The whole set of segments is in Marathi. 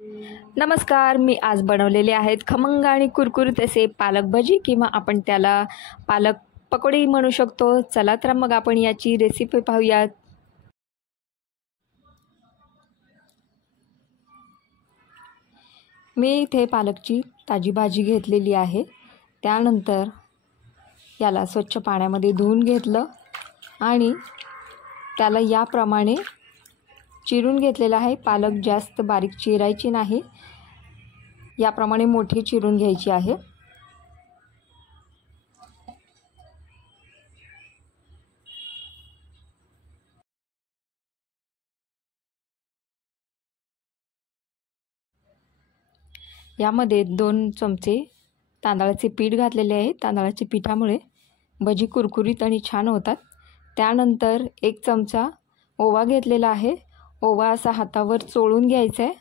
नमस्कार, मी आज बनवलेले आहेत खमंग आणि कुरकुरीत असे पालक भजी किंवा आपण त्याला पालक पकोडी म्हणू शकतो. चला तर मग आपण याची रेसिपी पाहूयात. मी इथे पालकची ताजी भाजी घेतलेली आहे. त्यानंतर याला स्वच्छ पाण्यामध्ये धुवून घेतलं आणि त्याला याप्रमाणे चिरून घेतलेला आहे. पालक जास्त बारीक चिरायची नाही, याप्रमाणे मोठी चिरून घ्यायची आहे. यामध्ये 2 चमचे तांदळाचे पीठ घातलेले आहे. तांदळाच्या पिठामुळे भजी कुरकुरीत आणि छान होतात. त्यानंतर 1 चमचा ओवा घेतलेला आहे. ओवा असा हातावर चोळून घ्यायचा आहे,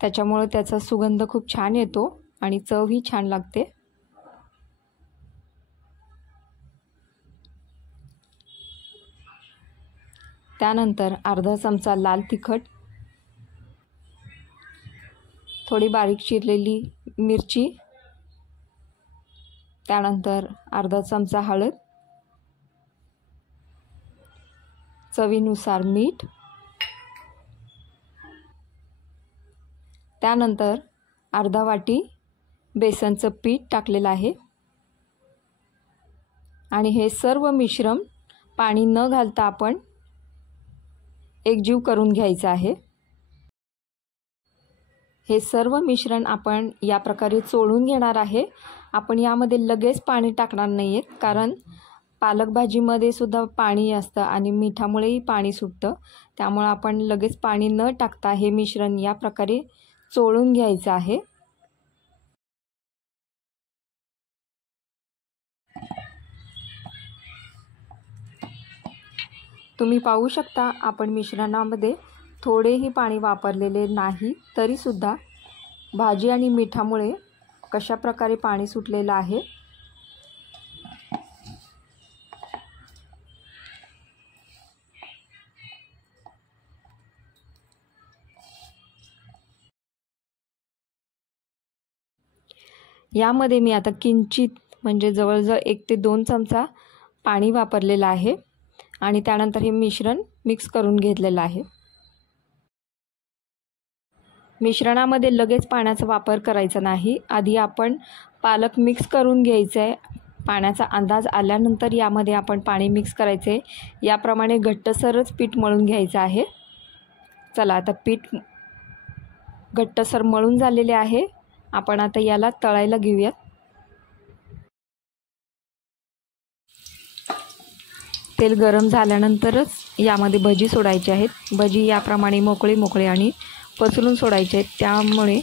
त्याच्यामुळे त्याचा सुगंध खूप छान येतो आणि चवही छान लागते. त्यानंतर अर्धा चमचा लाल तिखट, थोडी बारीक चिरलेली मिरची, त्यानंतर अर्धा चमचा हळद, चवीनुसार मीठ, त्यानंतर अर्धा वाटी बेसनचं पीठ टाकलेलं आहे आणि हे सर्व मिश्रण पाणी न घालता आपण एकजीव करून घ्यायचं आहे. हे सर्व मिश्रण आपण या प्रकारे चोळून घेणार आहे. आपण यामध्ये लगेच पाणी टाकणार नाही आहे, कारण पालक भाजीमध्ये सुद्धा पाणी असतं आणि मिठामुळेही पाणी सुटतं. त्यामुळे आपण लगेच पाणी न टाकता हे मिश्रण या प्रकारे चोळून घ्यायचं आहे. तुम्ही पाहू शकता, आपण मिश्रणामध्ये थोडेही पाणी वापरलेले नाही, तरीसुद्धा भाजी आणि मिठामुळे कशा प्रकारे पाणी सुटलेलं आहे. यामध्ये मी आता किंचित म्हणजे जवळजवळ 1 ते 2 चमचा पाणी वापरलेलं आहे आणि त्यानंतर हे मिश्रण मिक्स करून घेतलेलं आहे. मिश्रणामध्ये लगेच पाण्याचा वापर करायचा नाही. आधी आपण पालक मिक्स करून घ्यायचं आहे. पाण्याचा अंदाज आल्यानंतर यामध्ये आपण पाणी मिक्स करायचे. याप्रमाणे घट्टसरच पीठ मळून घ्यायचं आहे. चला, आता पीठ घट्टसर मळून झालेले आहे. आपण आता याला तळायला घेऊयात. तेल गरम झाल्यानंतरच यामध्ये भजी सोडायची आहेत. भजी याप्रमाणे मोकळे आणि पसरून सोडायचे आहेत, त्यामुळे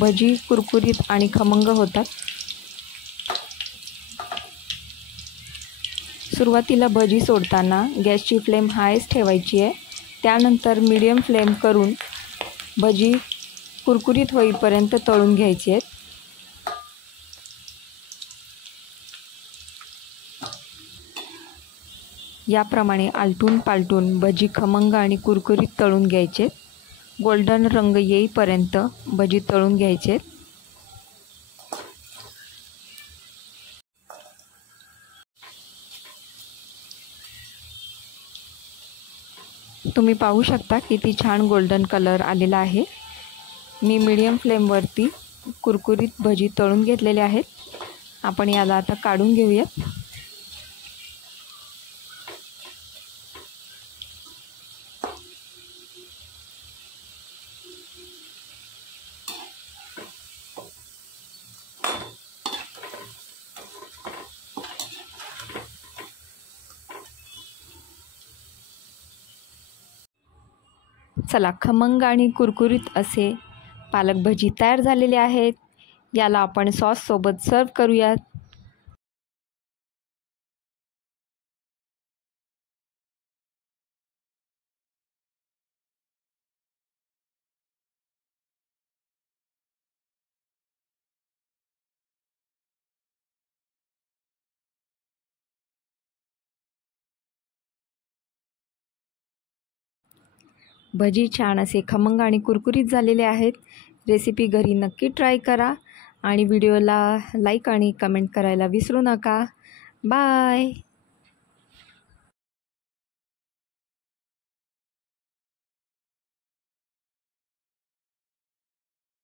भजी कुरकुरीत आणि खमंग होतात. सुरुवातीला भजी सोडताना गॅसची फ्लेम हायच ठेवायची आहे. त्यानंतर मीडियम फ्लेम करून भजी कुरकुरीत होईपर्यंत तळून घ्यायची आहेत. याप्रमाणे आलटून पालटून भजी खमंग आणि कुरकुरीत तळून घ्यायचे. गोल्डन रंग येईपर्यंत भजी तळून घ्यायचे. तुम्ही पाहू शकता किती छान गोल्डन कलर आलेला आहे. मी मीडियम फ्लेमवरती कुरकुरीत भजी तळून घेतलेले आहेत. आपण याला आता काढून घेऊयात. चला, खमंग आणि कुरकुरीत असे पालक भजी तयार झालेले आहेत. याला आपण सॉससोबत सर्व करूयात. भजी छान असे खमंग आणि कुरकुरीत झालेले आहेत. रेसिपी घरी नक्की ट्राय करा आणि व्हिडिओला लाईक आणि कमेंट करायला विसरू नका. बाय.